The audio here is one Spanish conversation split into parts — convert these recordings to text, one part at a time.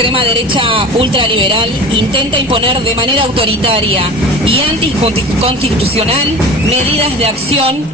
extrema derecha ultraliberal intenta imponer de manera autoritaria y anticonstitucional medidas de acción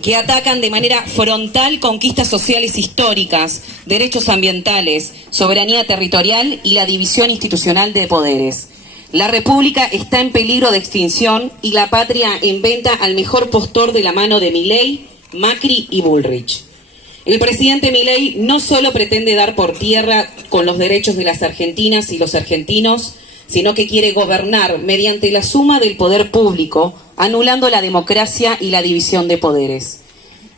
que atacan de manera frontal conquistas sociales históricas, derechos ambientales, soberanía territorial y la división institucional de poderes. La República está en peligro de extinción y la patria en venta al mejor postor de la mano de Milei, Macri y Bullrich. El presidente Milei no solo pretende dar por tierra con los derechos de las argentinas y los argentinos, sino que quiere gobernar mediante la suma del poder público, anulando la democracia y la división de poderes.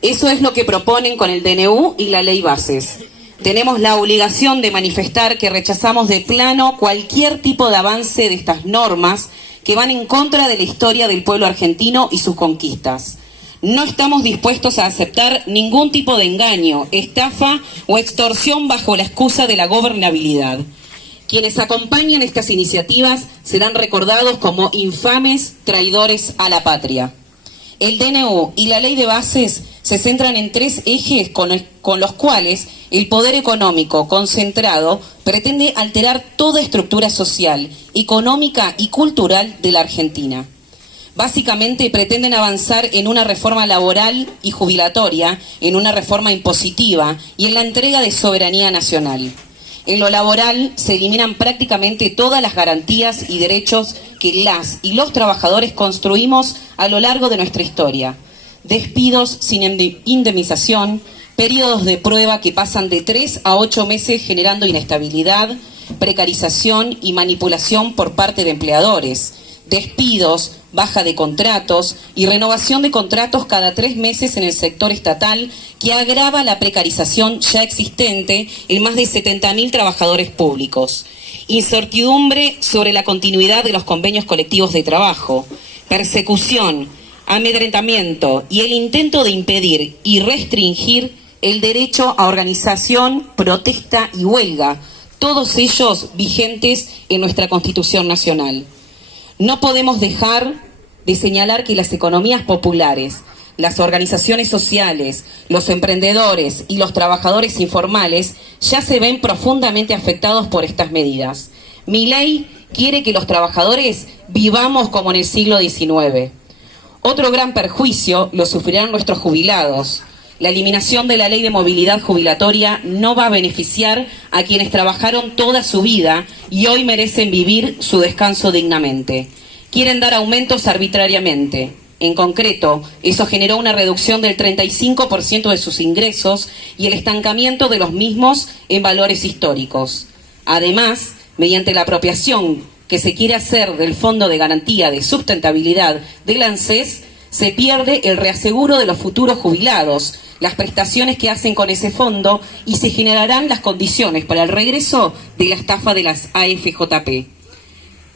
Eso es lo que proponen con el DNU y la ley Bases. Tenemos la obligación de manifestar que rechazamos de plano cualquier tipo de avance de estas normas que van en contra de la historia del pueblo argentino y sus conquistas. No estamos dispuestos a aceptar ningún tipo de engaño, estafa o extorsión bajo la excusa de la gobernabilidad. Quienes acompañan estas iniciativas serán recordados como infames traidores a la patria. El DNU y la ley de bases se centran en tres ejes con los cuales el poder económico concentrado pretende alterar toda estructura social, económica y cultural de la Argentina. Básicamente pretenden avanzar en una reforma laboral y jubilatoria, en una reforma impositiva y en la entrega de soberanía nacional. En lo laboral se eliminan prácticamente todas las garantías y derechos que las y los trabajadores construimos a lo largo de nuestra historia. Despidos sin indemnización, periodos de prueba que pasan de 3 a 8 meses generando inestabilidad, precarización y manipulación por parte de empleadores, despidos, baja de contratos y renovación de contratos cada 3 meses en el sector estatal que agrava la precarización ya existente en más de 70.000 trabajadores públicos. Incertidumbre sobre la continuidad de los convenios colectivos de trabajo, persecución, amedrentamiento y el intento de impedir y restringir el derecho a organización, protesta y huelga, todos ellos vigentes en nuestra Constitución Nacional. No podemos dejar de señalar que las economías populares, las organizaciones sociales, los emprendedores y los trabajadores informales ya se ven profundamente afectados por estas medidas. Milei quiere que los trabajadores vivamos como en el siglo XIX. Otro gran perjuicio lo sufrirán nuestros jubilados. La eliminación de la ley de movilidad jubilatoria no va a beneficiar a quienes trabajaron toda su vida y hoy merecen vivir su descanso dignamente. Quieren dar aumentos arbitrariamente. En concreto, eso generó una reducción del 35% de sus ingresos y el estancamiento de los mismos en valores históricos. Además, mediante la apropiación que se quiere hacer del Fondo de Garantía de Sustentabilidad del ANSES, se pierde el reaseguro de los futuros jubilados, las prestaciones que hacen con ese fondo y se generarán las condiciones para el regreso de la estafa de las AFJP.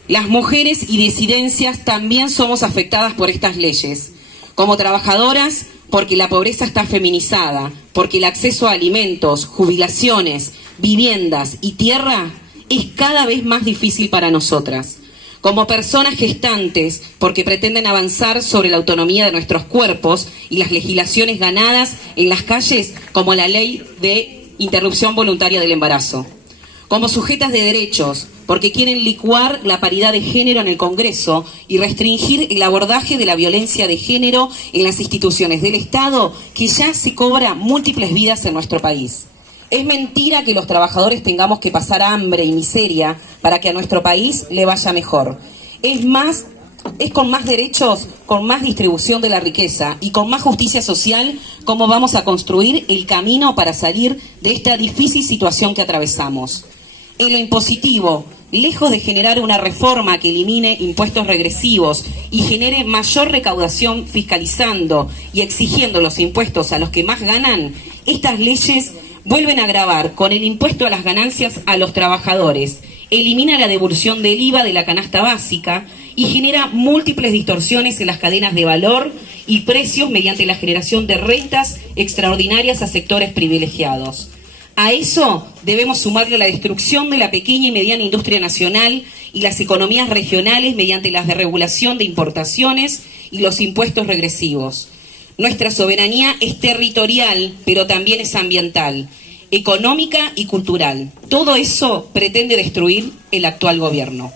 Las mujeres y disidencias también somos afectadas por estas leyes. Como trabajadoras, porque la pobreza está feminizada, porque el acceso a alimentos, jubilaciones, viviendas y tierra es cada vez más difícil para nosotras. Como personas gestantes, porque pretenden avanzar sobre la autonomía de nuestros cuerpos y las legislaciones ganadas en las calles, como la ley de interrupción voluntaria del embarazo. Como sujetas de derechos, porque quieren licuar la paridad de género en el Congreso y restringir el abordaje de la violencia de género en las instituciones del Estado, que ya se cobra múltiples vidas en nuestro país. Es mentira que los trabajadores tengamos que pasar hambre y miseria para que a nuestro país le vaya mejor. Es con más derechos, con más distribución de la riqueza y con más justicia social como vamos a construir el camino para salir de esta difícil situación que atravesamos. En lo impositivo, lejos de generar una reforma que elimine impuestos regresivos y genere mayor recaudación fiscalizando y exigiendo los impuestos a los que más ganan, estas leyes vuelven a agravar con el impuesto a las ganancias a los trabajadores, elimina la devolución del IVA de la canasta básica y genera múltiples distorsiones en las cadenas de valor y precios mediante la generación de rentas extraordinarias a sectores privilegiados. A eso debemos sumarle la destrucción de la pequeña y mediana industria nacional y las economías regionales mediante la desregulación de importaciones y los impuestos regresivos. Nuestra soberanía es territorial, pero también es ambiental. económica y cultural. Todo eso pretende destruir el actual gobierno.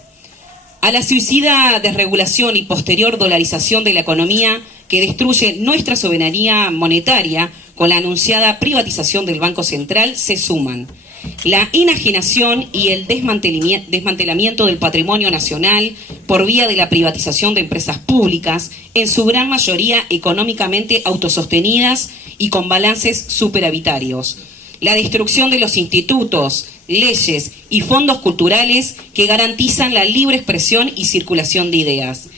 A la suicida desregulación y posterior dolarización de la economía que destruye nuestra soberanía monetaria con la anunciada privatización del Banco Central se suman la enajenación y el desmantelamiento del patrimonio nacional por vía de la privatización de empresas públicas, en su gran mayoría económicamente autosostenidas y con balances superavitarios. La destrucción de los institutos, leyes y fondos culturales que garantizan la libre expresión y circulación de ideas.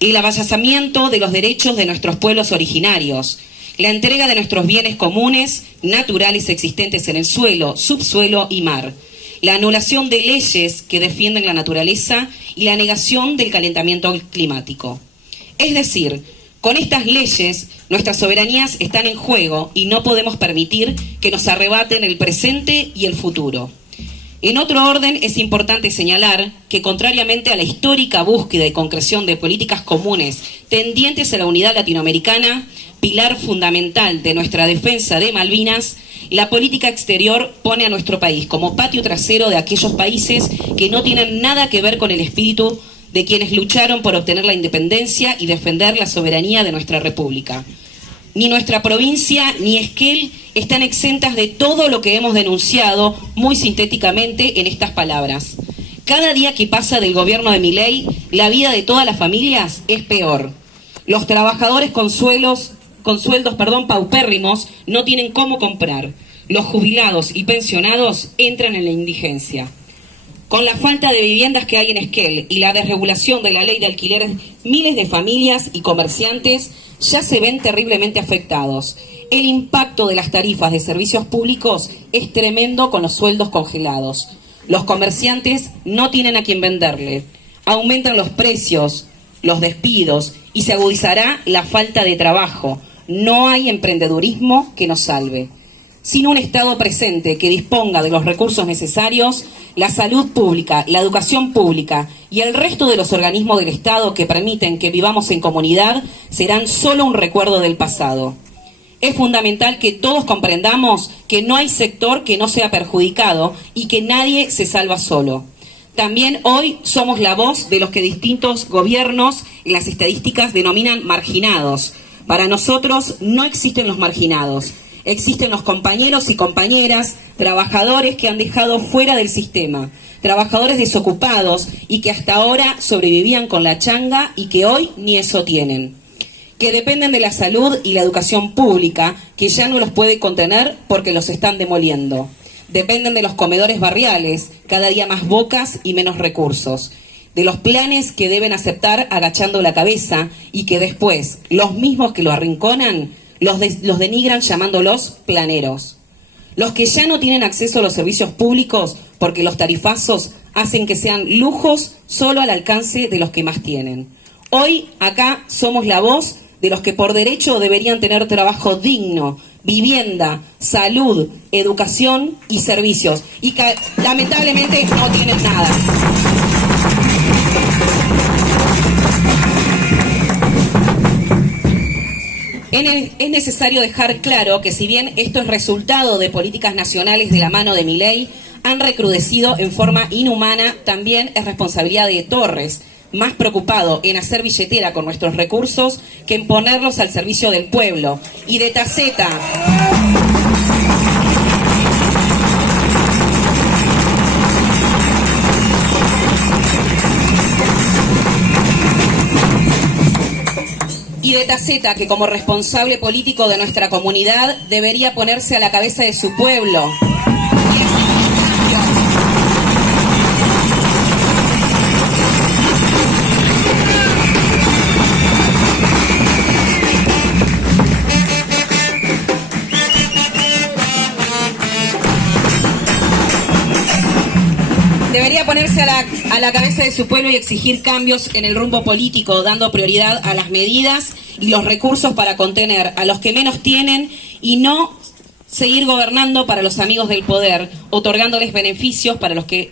El avasallamiento de los derechos de nuestros pueblos originarios. La entrega de nuestros bienes comunes, naturales existentes en el suelo, subsuelo y mar. La anulación de leyes que defienden la naturaleza y la negación del calentamiento climático. Es decir, con estas leyes, nuestras soberanías están en juego y no podemos permitir que nos arrebaten el presente y el futuro. En otro orden, es importante señalar que, contrariamente a la histórica búsqueda y concreción de políticas comunes tendientes a la unidad latinoamericana, pilar fundamental de nuestra defensa de Malvinas, la política exterior pone a nuestro país como patio trasero de aquellos países que no tienen nada que ver con el espíritu de quienes lucharon por obtener la independencia y defender la soberanía de nuestra república. Ni nuestra provincia ni Esquel están exentas de todo lo que hemos denunciado muy sintéticamente en estas palabras. Cada día que pasa del gobierno de Milei, la vida de todas las familias es peor. Los trabajadores con sueldos paupérrimos no tienen cómo comprar. Los jubilados y pensionados entran en la indigencia. Con la falta de viviendas que hay en Esquel y la desregulación de la ley de alquileres, miles de familias y comerciantes ya se ven terriblemente afectados. El impacto de las tarifas de servicios públicos es tremendo con los sueldos congelados. Los comerciantes no tienen a quién venderle. Aumentan los precios, los despidos y se agudizará la falta de trabajo. No hay emprendedurismo que nos salve. Sin un Estado presente que disponga de los recursos necesarios, la salud pública, la educación pública y el resto de los organismos del Estado que permiten que vivamos en comunidad serán solo un recuerdo del pasado. Es fundamental que todos comprendamos que no hay sector que no sea perjudicado y que nadie se salva solo. También hoy somos la voz de los que distintos gobiernos en las estadísticas denominan marginados. Para nosotros no existen los marginados. Existen los compañeros y compañeras, trabajadores que han dejado fuera del sistema, trabajadores desocupados y que hasta ahora sobrevivían con la changa y que hoy ni eso tienen, que dependen de la salud y la educación pública, que ya no los puede contener porque los están demoliendo. Dependen de los comedores barriales, cada día más bocas y menos recursos, de los planes que deben aceptar agachando la cabeza y que después los mismos que lo arrinconan los denigran llamándolos planeros. Los que ya no tienen acceso a los servicios públicos porque los tarifazos hacen que sean lujos solo al alcance de los que más tienen. Hoy acá somos la voz de los que por derecho deberían tener trabajo digno, vivienda, salud, educación y servicios, y que lamentablemente no tienen nada. Es necesario dejar claro que si bien esto es resultado de políticas nacionales de la mano de Milei, han recrudecido en forma inhumana, también es responsabilidad de Torres, más preocupado en hacer billetera con nuestros recursos que en ponerlos al servicio del pueblo, y de Taceta. Y de Taceta, que como responsable político de nuestra comunidad debería ponerse a la cabeza de su pueblo. Debería ponerse a la cabeza de su pueblo y exigir cambios en el rumbo político, dando prioridad a las medidas y los recursos para contener a los que menos tienen y no seguir gobernando para los amigos del poder, otorgándoles beneficios para los que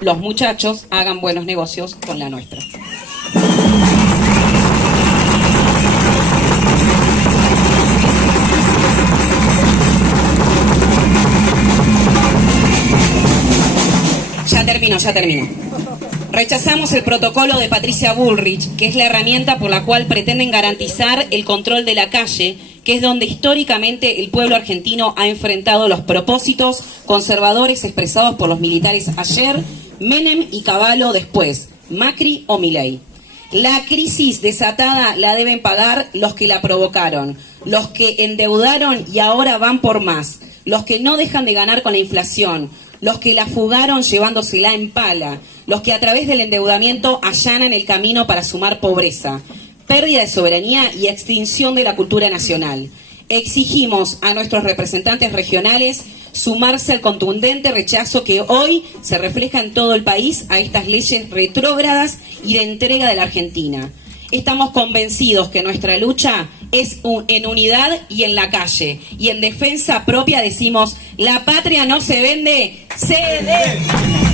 los muchachos hagan buenos negocios con la nuestra. ya termino. Rechazamos el protocolo de Patricia Bullrich, que es la herramienta por la cual pretenden garantizar el control de la calle, que es donde históricamente el pueblo argentino ha enfrentado los propósitos conservadores expresados por los militares ayer, Menem y Cavallo después, Macri o Milei. La crisis desatada la deben pagar los que la provocaron, los que endeudaron y ahora van por más, los que no dejan de ganar con la inflación, los que la fugaron llevándosela en pala, los que a través del endeudamiento allanan el camino para sumar pobreza, pérdida de soberanía y extinción de la cultura nacional. Exigimos a nuestros representantes regionales sumarse al contundente rechazo que hoy se refleja en todo el país a estas leyes retrógradas y de entrega de la Argentina. Estamos convencidos que nuestra lucha es en unidad y en la calle. Y en defensa propia decimos, la patria no se vende, se defiende.